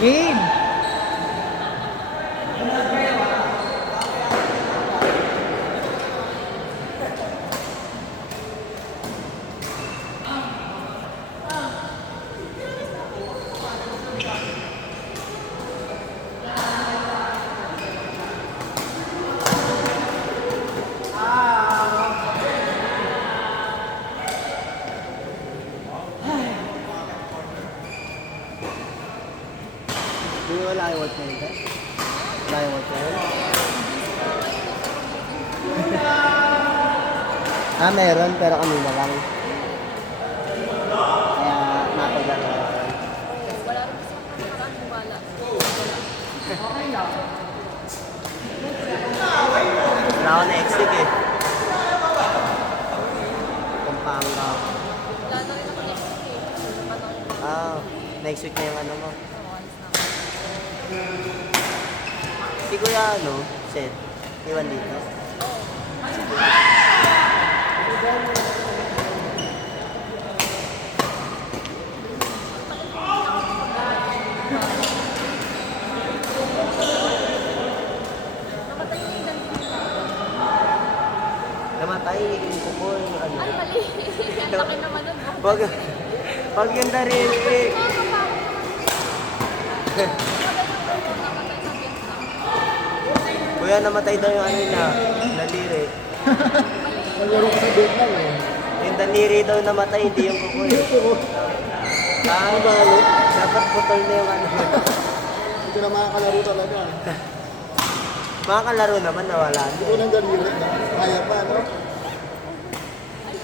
Game! Hindi wala yung work na yun, guys. Wala yung work na yun. Meron, pero kanina lang. Kaya napaglaro. Wala rin kasi ako parang wala. Wala ako na exit eh. Pampanga. Wala na rin ako next week eh. Next week na yung ano mo. So, alis na ako. Si Kuya ano, Seth, iwan dito. Namatay na yung dandin. Namatay yung kuko yung ano. Ay, mali. Ang laki naman nun. Pag yung narili. Kuya, namatay daw yung ano niya, daliri. Naglaro ko sa Vietnam eh. Yung daliri daw namatay, hindi yung kuko eh. Dapat putol na yung ano. Hindi ko na makakalaro talaga. Makakalaro naman, nawala. Hindi ko lang daliri na. Kaya pa, no?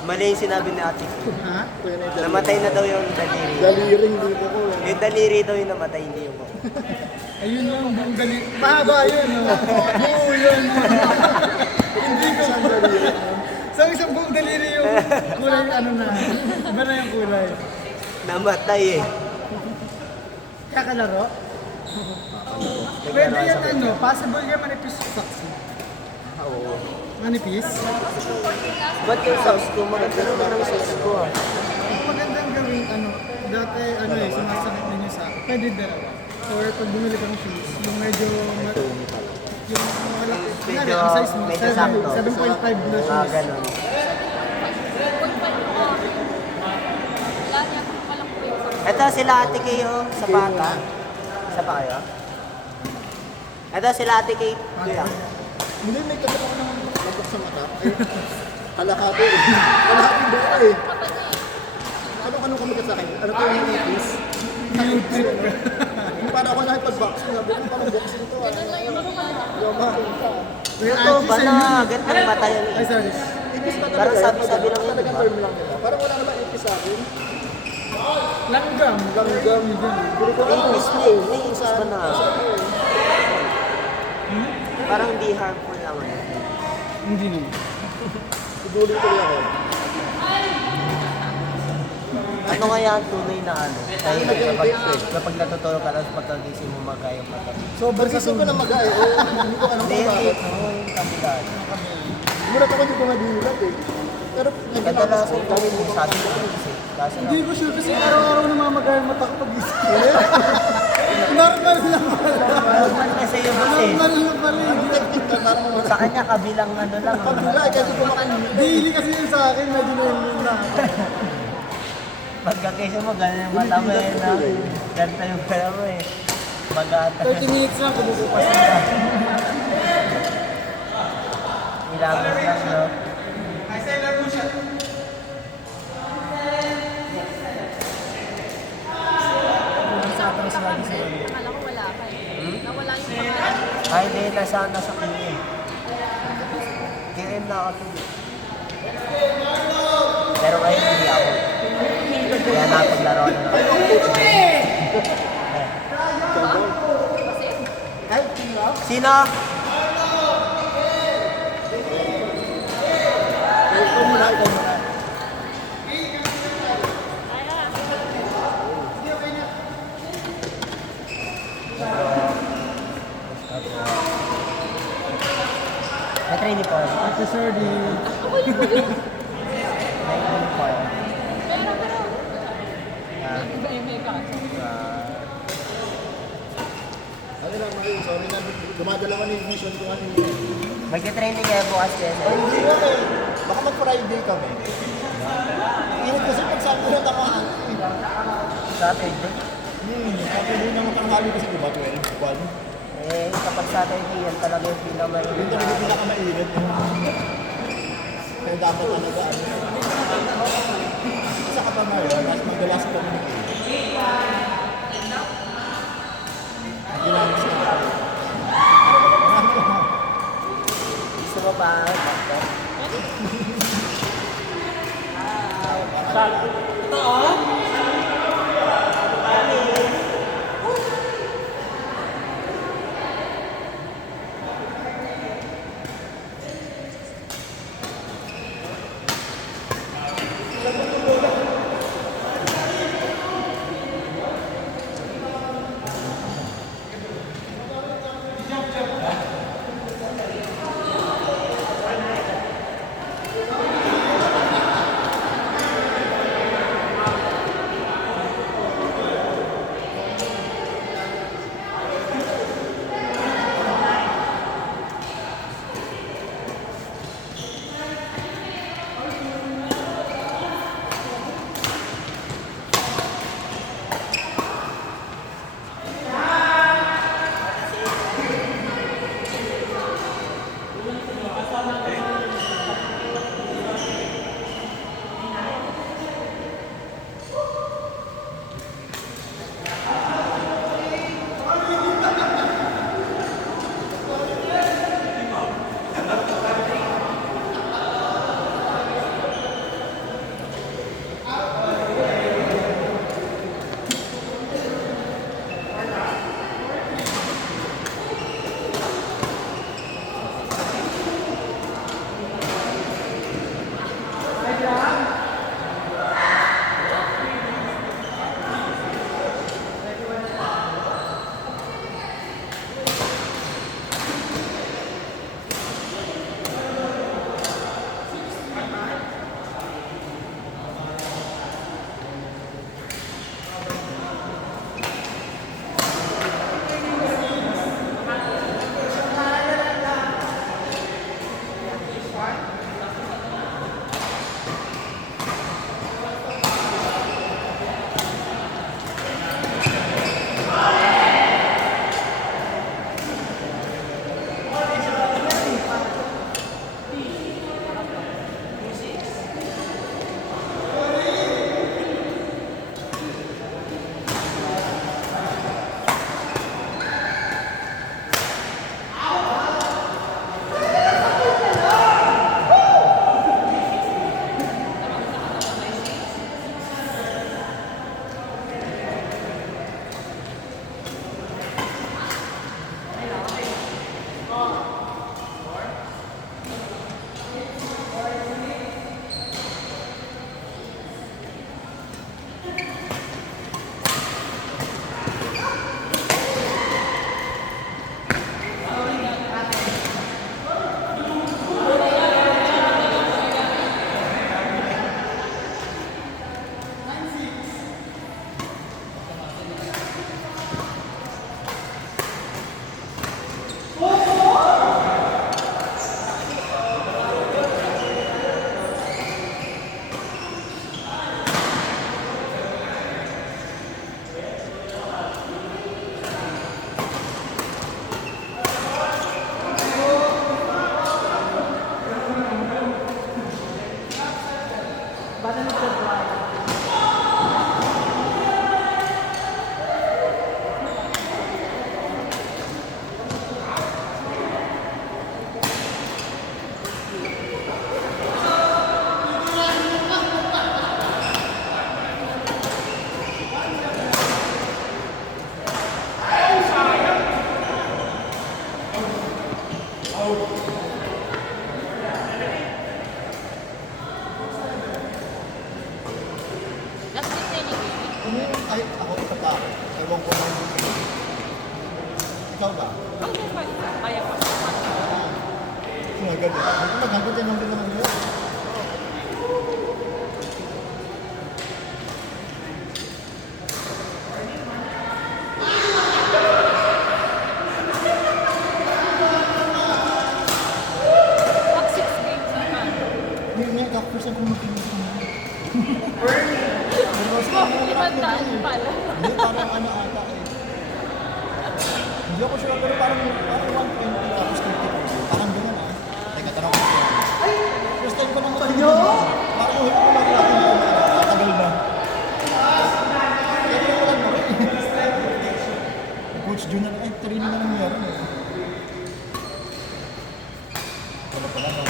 Mali yung sinabi ni ate. Ha? Kaya na yung daliri. Namatay na daw yung daliri. Daliring dito ko. Yung daliri daw yung namatay, hindi yung kuko. Ayun lang, buong daliri. Mahaba yun, no? Oo, yun. Hindi ko sa daliri. Sa isang buong daliri yung kulay, ano na. Iba na yung kulay. Namatay eh. Kaya kalaro? Pwede yan, ano? Possible yan manipis saksi. Oo. Manipis? Ba't yung sauce ko? Maganda naman ang sauce ko ah. Magandang gawin, ano, dati, ano eh, sumasakit din yung sa akin. Pwede dalawa. Or pag bumili kang shoes, yung medyo, yung malaki. Medyo, Ang size mo, medyo sakto. 7.5 na shoes. Ganun. Wala niya kung walang po yung sa Ito sila ate kayo sa bata. Isa pa kayo? Ito sila ate kay Kuya. Hindi, may kagat ako ng lagok sa mata. Ay, kalahati eh. Kalahati ba eh. Ano kami sa akin? Ano to yung ipis? Yung parang ako nakipag-boxing. Sabi ko, parang boxing to ah. Yama. Ito ba na agad ng mata yan Ay, eh. sorry. Ipis pa talaga. Parang sabi-sabi lang yun, Talagang diba? term lang nila. Parang wala naman ipis sa akin. Langgam. Langgam. Puro ko Ipis na eh. May ipis ba na? Parang hindi harmful lang eh. Hindi naman. Iduli ko ako. Ano kaya ang tunay na ano? Dahil kapag natutulog ka lang sa pagkagising mo magkayong mata. Sobrang Gusto ko na mag-ay. Hindi ko alam Hindi, kung bakit. yung kabila. Mulat ako hindi ko madilat eh. Pero Kadalasan kami yung sabi ko kasi. Kaso Hindi ko sure kasi araw-araw namamagay ang mata ko pag gising. Normal lang pala. normal kasi yung kasi. Normal lang pala. Sa kanya kabilang ano lang. wala kasi kumakain. Daily kasi yun sa akin, medyo normal na. Pagkakisa mo, gano'n yung mata mo eh. Ganito yung pera mo eh. Magata. 30 minutes lang, kumukupas na. Ilagos lang, no? Sa atras lagi sa lalo. Akala ko wala ka eh. Nawala yung pangalan. Ay, hindi. Nasa kanya eh. KM na ako. Pero ngayon hindi ako. Kaya napaglaro na lang. Sino? Ikaw muna, ikaw muna. May training po. Ate sir, di... May training po. Pero, Ah, iba yung may kaso. Ano lang, Mario, sorry na. Dumadalawa na yung mission ko ano yun. Magka-training kayo bukas kaya Ay, hindi kami. Baka mag-Friday kami. Ingat kasi pag Sunday na tamaan. Saturday. Saturday naman tanghali kasi diba, 12, 1. Eh, kapag Saturday yan talaga yung Yun pinamainit talaga na. pinakamainit. Kaya dapat talaga ano. Isa ka pa ngayon, madalas communicate. Ginamit siya. Gusto mo pa, Doctor? Ay, ako ito pa. Ewan ko na. Ikaw ba? Kaya ko. Maganda. Maganda din naman yun. Hindi ako sure, pero parang 120 tapos 30. Parang ganun ah. Teka, tanong ko siya. First time ko nang matayo! Parang yung hip ko lang natin na matagal na. Kaya ko lang mo rin. Coach Jun na, ay, training na nangyari. Ano pala na?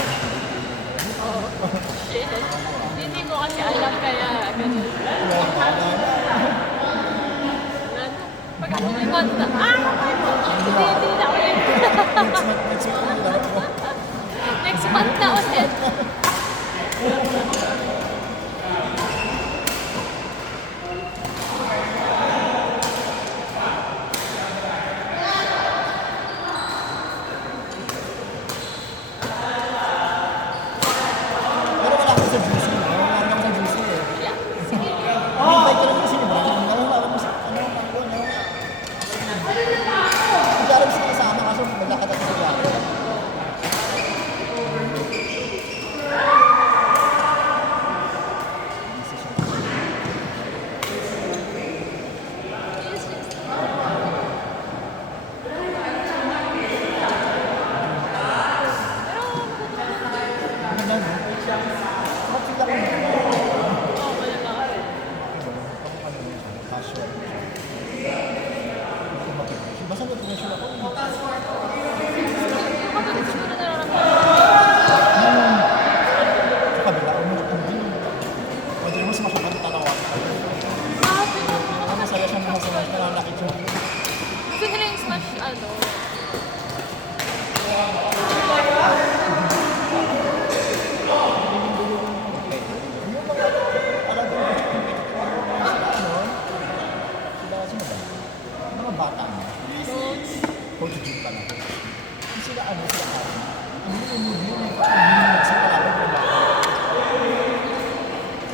Shit. Hindi ko kasi alam kaya ganun. Pag ako may banda, hindi na ulit. Next week na lang ako. Next month na ulit. Pero wala ako sa GC. Wala ako sa GC eh. Yeah. Sige. Hintay ka lang kasi ni Brian. Alam mo sa ano, ano, no? Hindi alam siya kasama kasi maglakad ako sa gawin. Yes, yes. Pero Maganda, no? Bakit sila ko na? oo, malalakas. Casual. Basta may pressure ako. Yung kapatid siguro nararamdaman. Sa kabila, hindi. Pwede mo sa masyadong tatawa. Ah, pero Ang masaya siya mga sa mga nanakit siya. gusto nila yung smash, ano, Yung mga, alam ko, sila ano, sino ba? Mga bata. notes. Coach Jun pa lang. Sila ano, sila ano. Hindi yung nagsipalaban ng bata.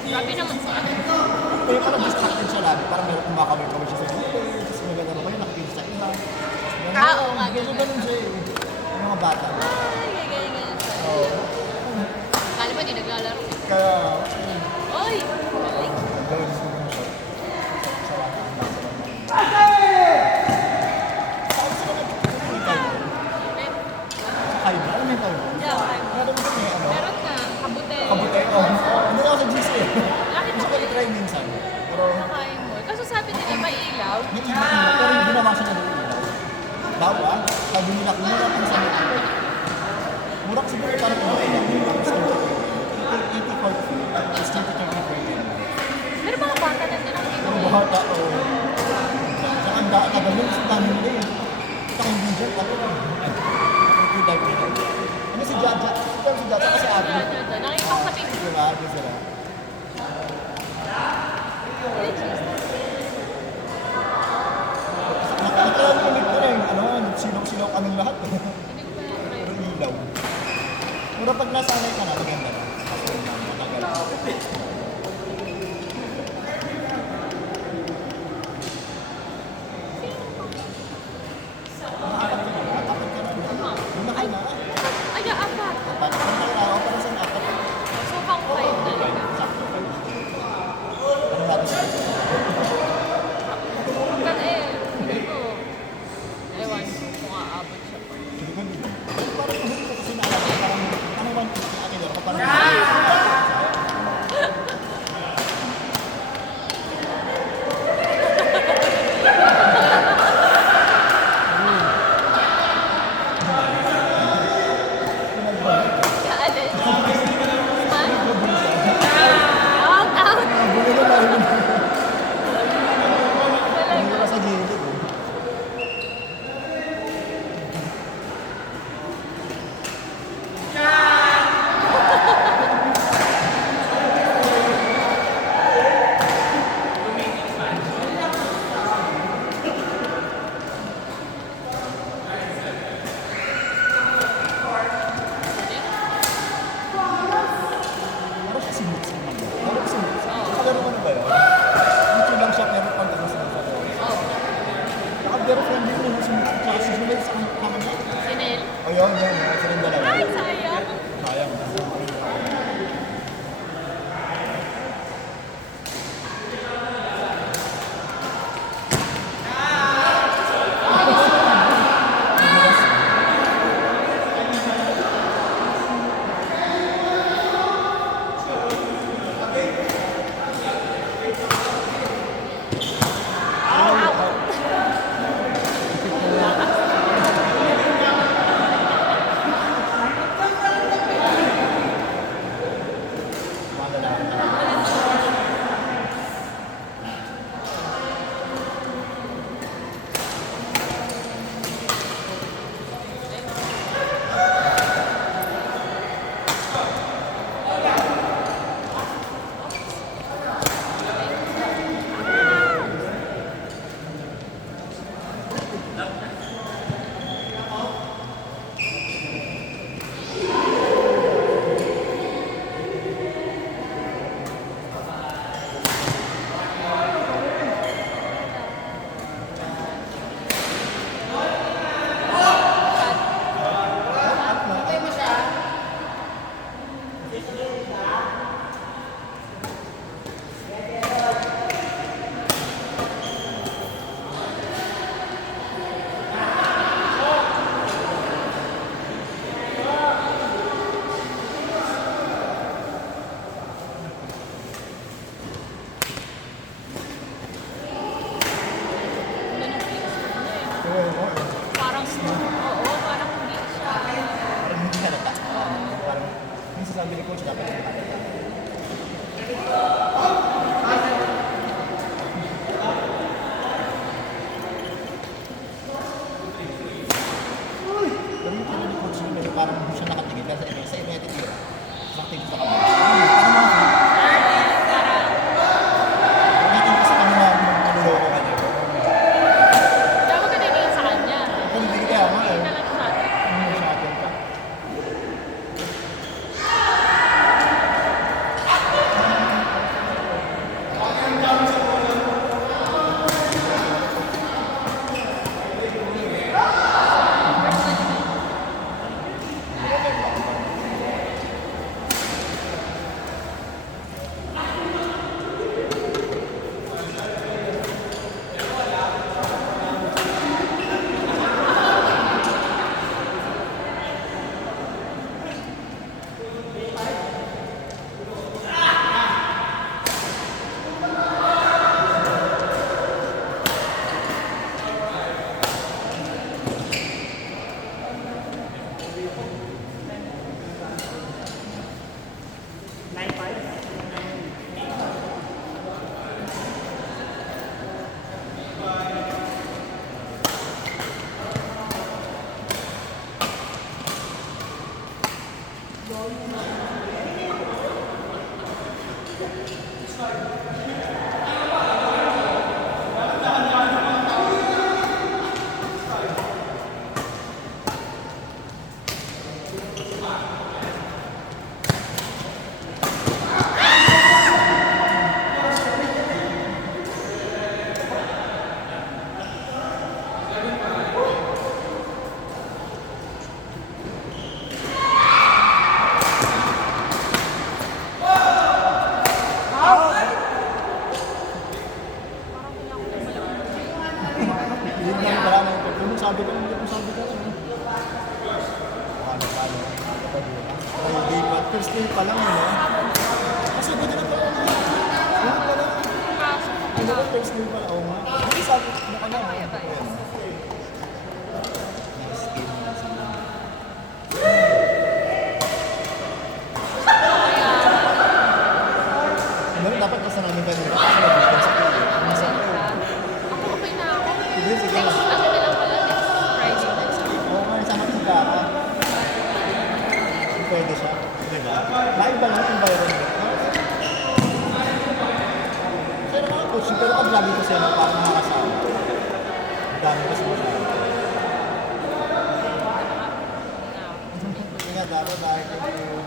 Grabe naman sa akin. Kaya parang distracted siya lagi. Parang meron kumakawin-kawin siya sa gilid. Tapos may gano'n pa yun, nakikinig sa iba. Ah, oo nga, Ganun siya eh. Yung mga bata. Ay, ganyan. Oo. Kala mo, di naglalaro. Kaya, Oy! Galing. gawin ko naman siya. Saan sila nagkakaroon tayo? Sa Kaiba? Ano may tayo? Yeah, I'm- Meron kami ano? Meron nga, kabute. Kabutay ko. Hindi na ako sa GC eh. Bakit Gusto ko i-try minsan. Pero, nakain mo? Kaso sabi nila may ilaw. may iba-iba. Pero hindi naman siya nag-iilaw. Daw ah, sabi nila, mura pang sa mga. Mura kasi siguro parang iba-iba. Mura sa 80-40. It's 20-30. Pero mga bata na din ang Pero ginawin. bata o... Saka ang tagal yun, sa dami nila eh. Saka hindi dyan, ako lang. Hindi dive nila. Ano si Jaja? Ito si Jaja kasi Abby. Nakikita ko sa picture. Diba? Abby sila. Nakakalamin ko na yung ano, silong-silong kaming lahat. Pero ilaw. Pero pag nasanay ka na, maganda na. Kasi matagal. Apat ka na. Una ka na. Ay, apat. Apat ka na. Para sa apat. So, pang five talaga. Sakto ka. Ano natin sa ito? But hindi ko. Ewan ko kung aabot siya pa. Hindi ko hindi. Parang hindi ko kasi naalala. Parang ano 150 akin doon. Parang Kaalis. Ha? Out, out. bulo na lang. Hindi Talaga. ka sa gilid. eh. Parang siya simits naman. Parang simits. Kalaro mo na ba yun? YouTube lang siya pero pang tapos na sa loob. Oh, Naka-very friendly ko yung simits. Tsaka si Zulay sa kama niya. sinel. Ayun, yun. Sila yung dalawa. Ay, sayang. Sayang. sabi ko, hindi mo sabi ko. Ano? Ay, di ba? First day pa lang, ano? Kasi pwede na pala. Ano pala? Ano ba first day pa lang? Oo nga. Hindi sabi, naka na. Next game na sila. Ano, dapat basta namin kanina. Kasi nag-discuss sa kayo. Nasa kayo. Ako okay na ako. Sige, sige. Next, ano na lang pala, next Friday na sa Oo nga, sama si Kara. Pwede siya. Diba? Naiba lang yung environment. Pero mga coach, pero pag lagi kasi ano, parang nakakasama. Ang dami kasi masyado. Ingat, dapat dahil kayo.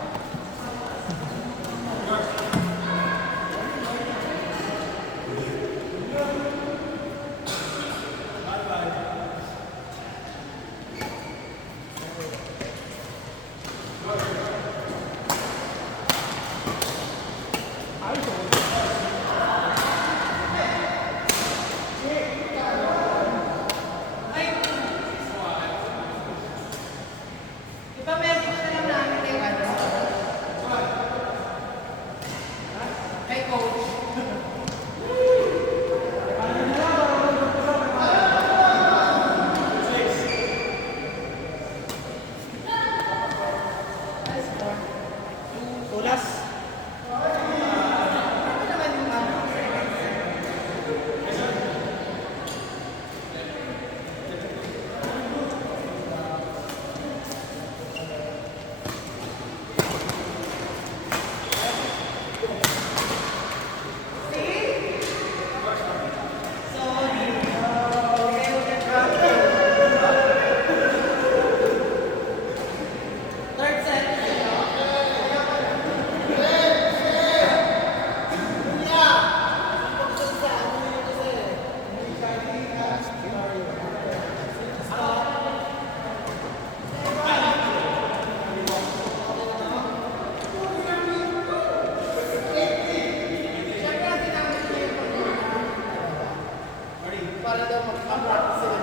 Para daw mag-practice sila